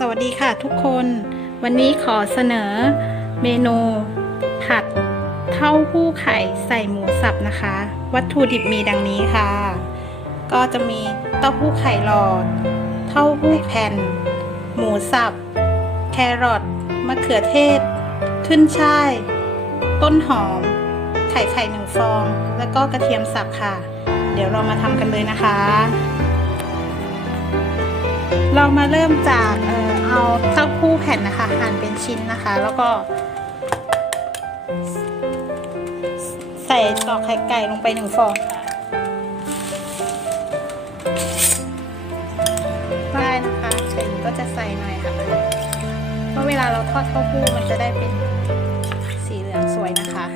สวัสดีค่ะทุกคน วันนี้ขอเสนอเมนู ผัดเต้าหู้ไข่ใส่หมูสับนะคะ วัตถุดิบมีดังนี้ค่ะ ก็จะมีเต้าหู้ไข่หลอด เต้าหู้แผ่น หมูสับ แครอทมะเขือเทศ ขึ้นช่าย ต้นหอม ไข่ไข่หนึ่งฟอง แล้วก็กระเทียมสับค่ะ เดี๋ยวเรามาทำกันเลยนะคะเรามาเริ่มจากเเอาเต้าหู้แผ่นนะคะหั่นเป็นชิ้นนะคะ แล้วก็ ใส่ตอกไข่ไก่ลงไปหนึ่งฟองได้นะคะเสร็จก็จะใส่หน่อยค่ะเพราะเวลาเราทอดเต้าหู้มันจะได้เป็นสีเหลืองสวยนะคะ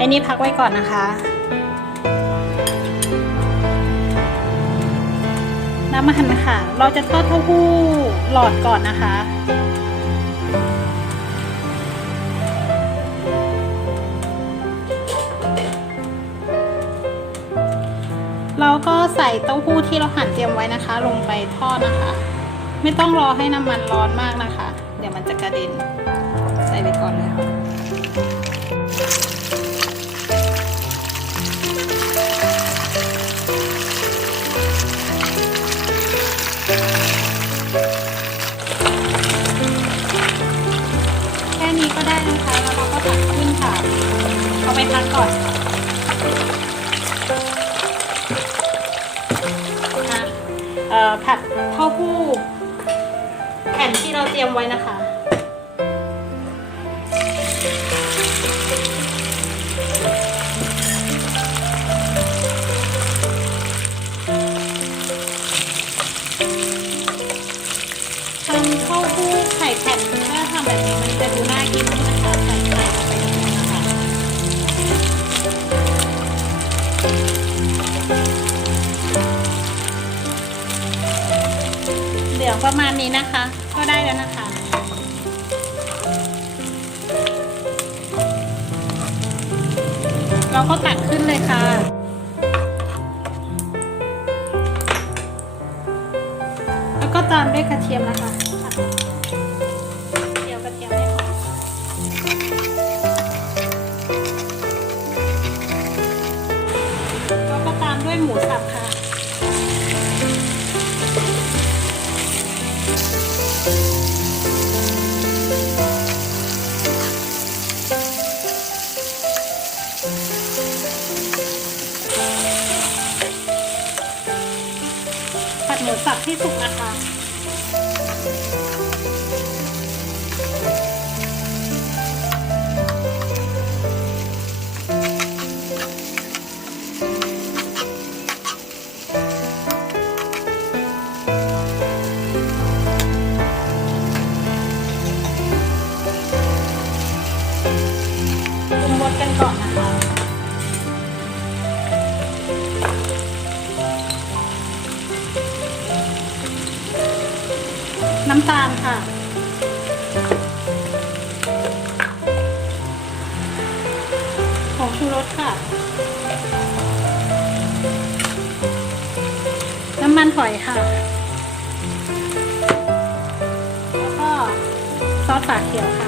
อันนี้พักไว้ก่อนนะคะ น้ำมันค่ะ เราจะทอดเต้าหู้หลอดก่อนนะคะ เราก็ใส่เต้าหู้ที่เราหั่นเตรียมไว้นะคะ ลงไปทอดนะคะ ไม่ต้องรอให้น้ำมันร้อนมากนะคะ เดี๋ยวมันจะกระเด็น ใส่ไปก่อนเลยค่ะ ก่อนนะผัดข้าวผู้แผ่นที่เราเตรียมไว้นะคะ ประมาณนี้นะคะ ก็ได้แล้วนะคะ เราก็ตักขึ้นเลยค่ะแล้วก็ตามด้วยกระเทียมนะคะเจียวกระเทียมให้หอมแล้วก็ตามด้วยหมูสับค่ะ ผัดหมูสับที่สุกนะคะ น้ำตาลค่ะ ของชูรสค่ะ น้ำมันหอยค่ะ แล้วก็ซอสฝาเขียวค่ะ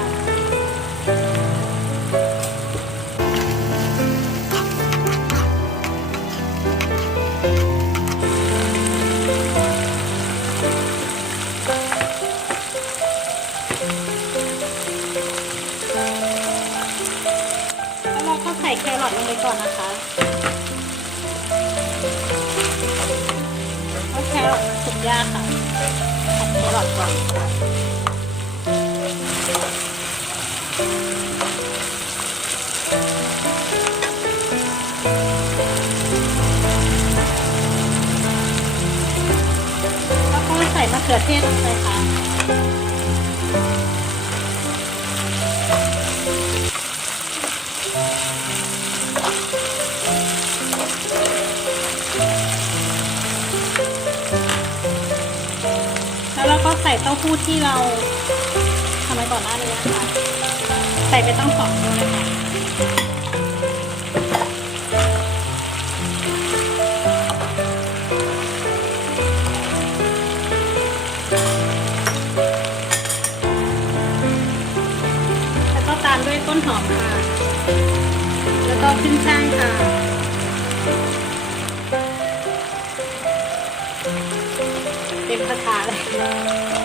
ส่แครอทลงไปก่อนนะคะเพราะแครอทมันสุกยากค่ะผัดแครอทก่อนแล้วก็ใส่มะเขือเทศลงไปค่ะ แล้วเราก็ใส่เต้าหู้ที่เราทำไว้ก่อนหน้านี้นะคะ ใส่ไปตั้งสองตัวเลยค่ะแล้วก็ตามด้วยต้นหอมค่ะ ก็ขึ้นช่ายค่ะเป็นภาถาเลย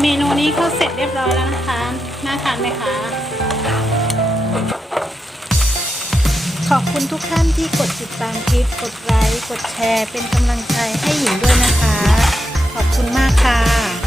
เมนูนี้ก็เสร็จเรียบร้อยแล้วนะคะ น่าทานไหมคะ ขอบคุณทุกท่านที่กดติดตามคลิป กดไลค์ กดแชร์ เป็นกำลังใจให้หญิงด้วยนะคะ ขอบคุณมากค่ะ